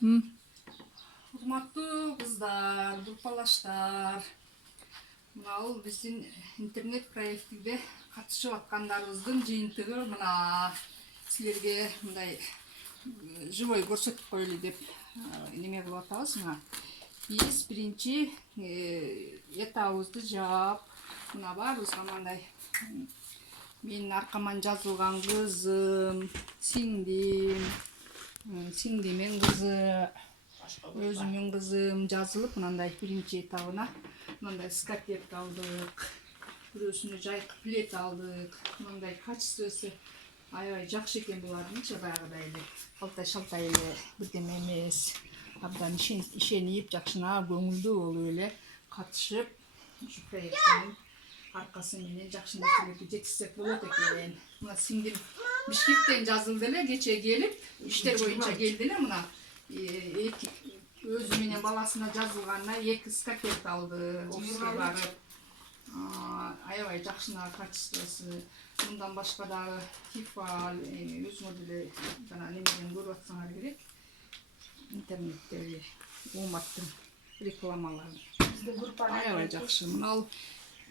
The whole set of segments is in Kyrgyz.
Урматтуу кыздар, группалаштар. Мына биздин интернет проектиге катышып аткандарыбыздын жыйынтыгы мына силерге мындай живой көрсөтүп коелу деп неме кылып атабыз. Мына биз биринчи этабыбызды жаап, мына баарыбызга мындай менин аркаман жазылган кызым, сиңдимин кызы, өзүмүн кызым жазылып мындай биринчи этабына мындай скатерть алдык, бирөөсүнө жайкы плед алдык. Мындай качествосы аябай жакшы экен булардынчы, баягыдай эле калтай-шалтай эле бирдеме эмес. Абдан ишенип, жакшынап, көңүлдүү болуп эле катышып, ушу проекттин аркасы менен жакшы нерселерге жетишсек болот экен. Мына сиңдим Бишкектен жазылды эле, кечээ келип, иштер боюнча келди эле. Мына өзү менен баласына жазылганына 2 скатерть алды, офиске барып. Аябай жакшына качествосы. Мындан башка дагы Тифа өзүңөр деле жана немеден көрүп атсаңар керек. Интернетте Уматтын рекламаларын. Аябай жакшы. Мына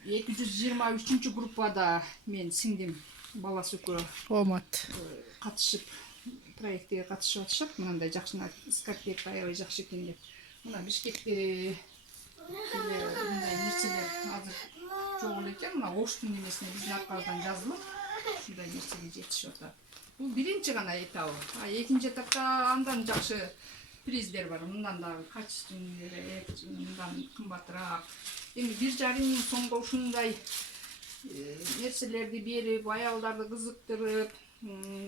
223 группада мен сиңдим баласы экөө Омат катышып проектиге катышып атышат. Мындай жакшына скатерть аябай жакшы экен деп. Мына Бишкекте мындай нерселер азыр жок эле экен. Мына Оштун немесине биздин аркабыздан жазылып, ушундай нерсеге жетишип атат. Бул биринчи гана этабы. Экинчи этапта андан жакшы приздер бар. Мындан дагы качественный, мындан кымбатыраак. Эми 1,5 миң сомго ушундай нерселерди берип, аялдарды кызыктырып,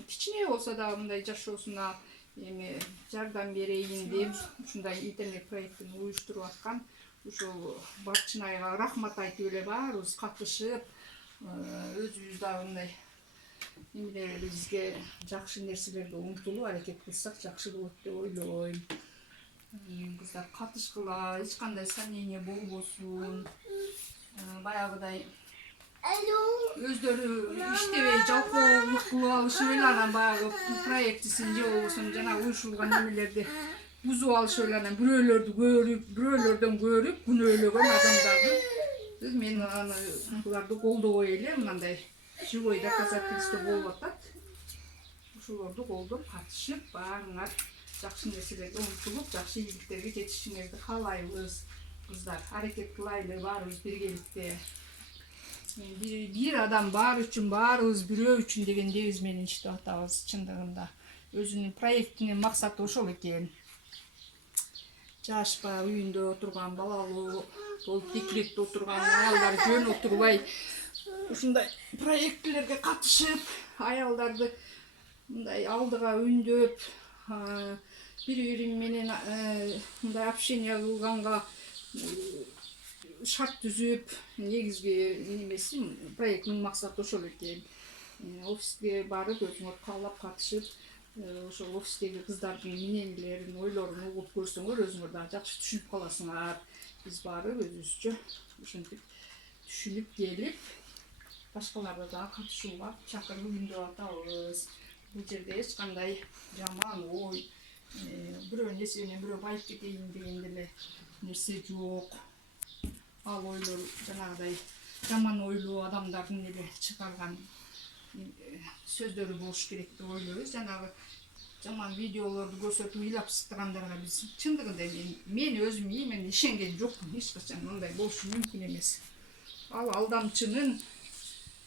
кичине болсо да мындай жашоосуна эми жардам берейин деп ушундай интернет проектин уюштуруп аткан ушул Барчынайга рахмат айтып эле баарыбыз катышып, өзүбүз дагы мындай эмелерибизге жакшы нерселерге умтулуп аракет кылсак жакшы болот деп ойлойм. Кыздар катышкыла, эч кандай сомнение болбосун. Баягыдай өздөрү иштебей жалкоолук кылып алышып эле анан баягы проектисин же болбосо жана уюшулган эмелерди бузуп алышып эле анан бирөөлөрдөн көрүп күнөөлөгөн адамдарды мен буларды колдобой эле мындай живой доказательство болуп атат. Ошолорду колдоп катышып, баарыңар жакшы нерселерге умтулуп, жакшы ийгиликтерге жетишиңерди каалайбыз. Кыздар, аракет кылайлы баарыбыз биргеликте. Бир адам бар үчүн, баарыбыз бирөө үчүн деген девиз менен иштеп атабыз. Чындыгында өзүнүн проектинин максаты ошол экен. Жашпа үйүндө отурган, балалуу болуп декретте отурган аялдар жөн отурбай ушундай проектлерге катышып, аялдарды мындай алдыга үндөп, бири-бири менен мындай общение кылганга шарт түзүп, негизги немеси проекттин максаты ошол экен. Офиске барып өзүңөр каалап катышып, ошол офистеги кыздардын минемилерин, ойлорун угуп көрсөңөр, өзүңөр дагы жакшы түшүнүп каласыңар. Биз баары өзүбүзчө ушинтип түшүнүп келип, башкаларды дагы катышууга чакырып үндөп атабыз. Бул жерде эч кандай жаман ой, бирөө нерсе менен бирөө байып кетейин деген деле нерсе жок. Ал ойлор жанагыдай жаман ойлуу адамдардын эле чыгарган сөздөрү болуш керек деп ойлойбуз. Жанагы жаман видеолорду көрсөтүп ыйлап сыктыгандарга биз чындыгында мен өзүм иймен ишенген жокмун. Эч качан мындай болушу мүмкүн эмес. Ал алдамчынын,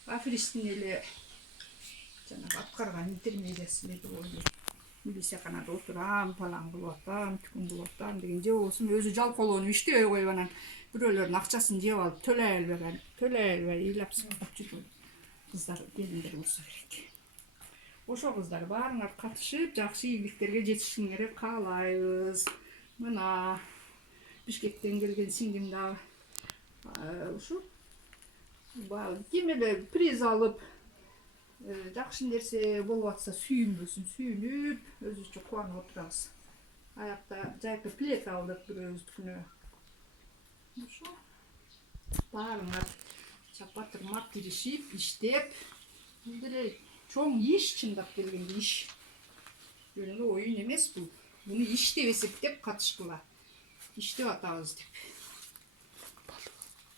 аферисттин эле жанагы аткарган интермедиясы эле деп ойлойм. Милицияканада отурам, палаң кылып атам, түкүн кылып атам деген же болбосо өзү жалкоолонуп иштебей коюп анан бирөөлөрдүн акчасын жеп алып төлөй албай ыйлап сыктап жүргөн кыздар, келиндер болсо керек. Ошо кыздар баарыңар катышып, жакшы ийгиликтерге жетишиңерди каалайбыз. Мына Бишкектен келген сиңдим дагы ушу ким эле приз алып, жакшы нерсе болуп атса сүйүнбөсүн, сүйүнүп, өзүбүзчө кубанып отурабыз. Аякта жайкы плед алдык бирөөбүздүкүнө. Ошо баарыңар чапа тырмак киришип, иштеп, бул деле чоң иш, чындап келгенде иш. Жөн эле оюн эмес бул. Bunu iştebesек деп катышкыла. İştеп атабыз деп.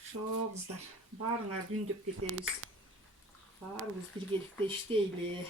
Шо кыздар, баарыңарды үндөп кетебиз. Баарыбыз биргеликте иштейли.